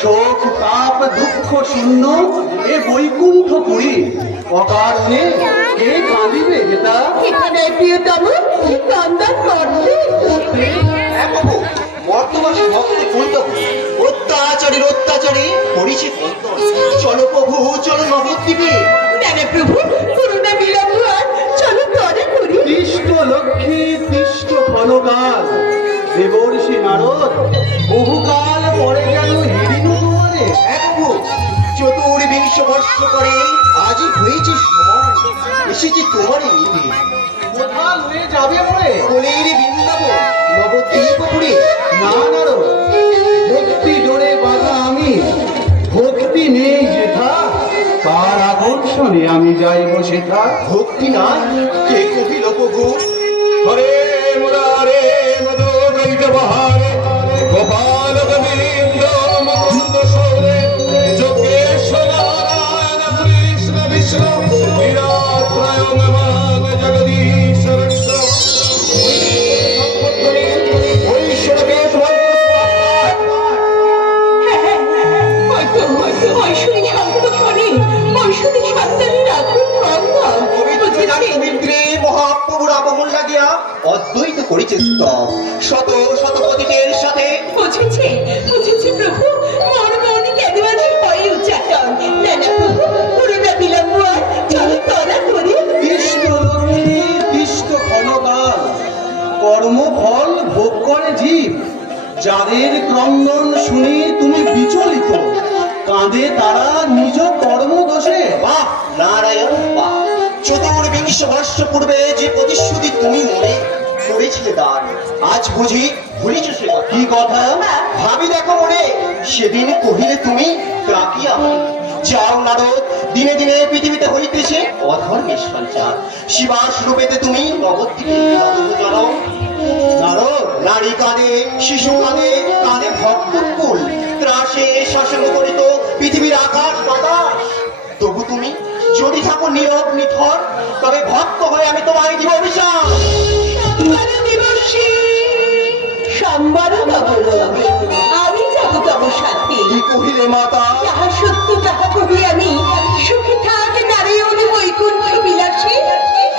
শোক তাপ দুঃখ শূন্য এ বৈকুণ্ঠ পুরী অকারণে কে কাঁদিবে হেতা এখানে প্রিয়তম কান্দার করতে বর্তমানে ভক্ত কইতব অত্যাচারীর অত্যাচারে পড়েছে কত। চলো প্রভু চলো নবদ্বীপে। জানে প্রভু করুণা বিলম্ব আর চলো তরে করি। তিষ্ট লক্ষ্মী তিষ্ট ক্ষণকাল দেবর্ষি নারদ বহুকাল পরে গেল হিরিনু দুয়ারে। একবু চতুর্বিংশ বর্ষ পরে আজই হয়েছে সময় এসেছে তোমারই নিধি। কোথা লয়ে যাবে বলে কোলের বৃন্দাবন নবদ্বীপপুরে। না নারদ ভক্তি জোরে বাধা আমি ভক্তি নেই যেথা তার আকর্ষণে আমি যাইব সেথা। ভক্তি না কে কহিল প্রভু হরে মুরারে মধু কৈত বহারে গোপাল গোবিন্দ মুকুন্দ সৌরে যোগেশ্বর নারায়ণ কৃষ্ণ বিষ্ণু বিরাট নমঃ জগদীশ রক্ষ ঐশ্বরকে ঐশ্বরিক সন্তনে ঐশ্বরিক সন্তানের আকুল ক্রন্দন পবিত্রে মহাপ্রভুর আগমন লাগিয়া অদ্বৈত করিছে স্তব শত শত পতিতের সাথে। বুঝেছে বুঝেছে প্রভু মন মন কেঁদেবাজি হয় উচ্চাটন। নানা প্রভু করুণা বিলম্ব আর চলো তরা করি। তিষ্ট লক্ষ্মী তিষ্ট ক্ষণকাল কর্মফল ভোগ করে জীব যাদের ক্রন্দন শুনে তুমি বিচলিত কাঁদে তারা নিজ কর্মদোষে। বাহ নারায়ণ বাহ। চতুর্বিংশ বর্ষ পূর্বে যে প্রতিশ্রুতি তুমি মনে করেছিলে দান আজ বুঝি ভুলিছ সে কথা। কি কথা ভাবি দেখো মনে সেদিন কহিলে তুমি ত্রাকিয়া যাও নারদ দিনে দিনে পৃথিবীতে হইতেছে অধর্মের সঞ্চার শিবাস রূপেতে তুমি নবদ্বীপে জনম। নারদ নারী কাঁদে শিশু কাঁদে কাঁদে ভক্তকুল ত্রাসে শাসন করিত পৃথিবীর আকাশ বাতাস। তবু তুমি যদি থাকো নীরব নিথর তবে ভক্ত হয়ে আমি তোমায় দিব অভিশাপ। আমি যাব তব সাথে। কি কহিলে মাতা যাহা সত্য তাহা কবি আমি সুখে থাক নারায়ণ বৈকুণ্ঠ বিলাসে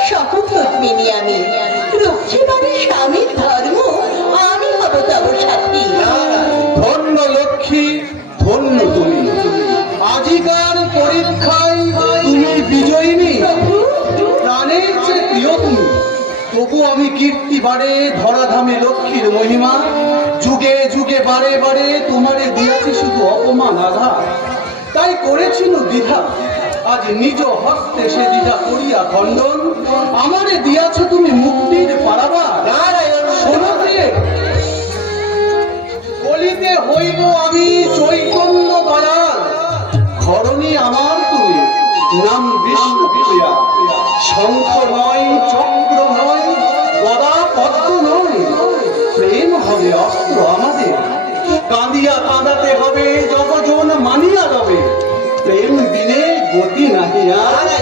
শপথ মেনে আমি বারে ধরাধামে লক্ষ্মীর মহিমা, যুগে যুগে বারে বারে তোমারে দিয়াছি শুধু অপমান আঘাত। তাই করেছিল দ্বিধা, আজ নিজ হস্তে সে দ্বিধা করিয়া খণ্ডন। আমারে দিয়াছ তুমি মুক্তির পারাবার, শোনো প্রিয়ে, কলিতে হইব আমি চৈতন্য দয়াল। ধরণী আমার তুমি, নাম বিষ্ণুপ্রিয়া। শঙ্খ নয়, চক্র নয়, গদা পদ্ম নয়, প্রেম হবে অস্ত্র আমাদের। কাঁদিয়া কাঁদাতে হবে, যতজন মানিয়া রবে। প্রেম বিনে গতি নাহি আর।